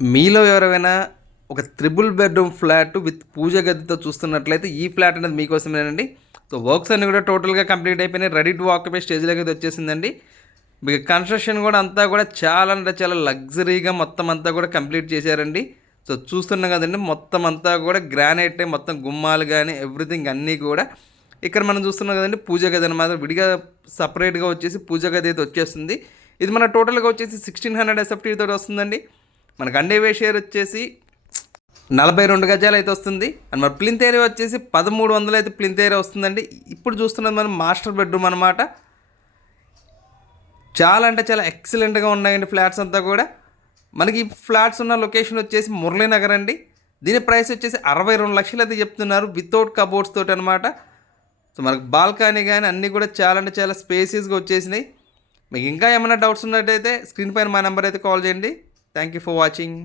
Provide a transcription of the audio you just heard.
మీలో ఎవరైనా ఒక త్రిబుల్ బెడ్రూమ్ ఫ్లాట్ విత్ పూజ గదితో చూస్తున్నట్లయితే ఈ ఫ్లాట్ అనేది మీకోసమేనండి. సో వర్క్స్ అన్నీ కూడా టోటల్గా కంప్లీట్ అయిపోయినాయి. రెడీ టు ఆక్యుపై స్టేజ్‌లోకి అయితే వచ్చేసిందండి. మీకు కన్‌స్ట్రక్షన్ కూడా అంతా కూడా చాలా అంటే చాలా లగ్జరీగా మొత్తం అంతా కూడా కంప్లీట్ చేశారండి. సో చూస్తున్నాం కదండీ, మొత్తం అంతా కూడా గ్రానైటే, మొత్తం గుమ్మాలు గానీ ఎవ్రీథింగ్ అన్నీ కూడా. ఇక్కడ మనం చూస్తున్నాం కదండీ, పూజ గది అనమాట. విడిగా సెపరేట్‌గా వచ్చేసి పూజ గది అయితే వచ్చేస్తుంది. ఇది మన టోటల్‌గా వచ్చేసి 1600 ఎస్ఎఫ్టీ తోటి వస్తుందండి. మనకు అండేవే షేర్ వచ్చేసి 42 గజాలు అయితే వస్తుంది. అండ్ మన ప్లింత్ ఏరియా వచ్చేసి 1300 అయితే ప్లింత్ ఏరియా వస్తుందండి. ఇప్పుడు చూస్తున్నది మనం మాస్టర్ బెడ్రూమ్ అనమాట. చాలా అంటే చాలా ఎక్సలెంట్గా ఉన్నాయండి ఫ్లాట్స్ అంతా కూడా. మనకి ఈ ఫ్లాట్స్ ఉన్న లొకేషన్ వచ్చేసి మురళీనగర్ అండి. దీని ప్రైస్ వచ్చేసి 62 లక్షలు అయితే చెప్తున్నారు, వితౌట్ కబోర్డ్స్ తోటి అనమాట. సో మనకు బాల్కనీ కానీ అన్నీ కూడా చాలా అంటే చాలా స్పేసియస్గా వచ్చేసినాయి. మీకు ఇంకా ఏమైనా డౌట్స్ ఉన్నట్టయితే స్క్రీన్ పైన మా నెంబర్ అయితే కాల్ చేయండి. Thank you for watching.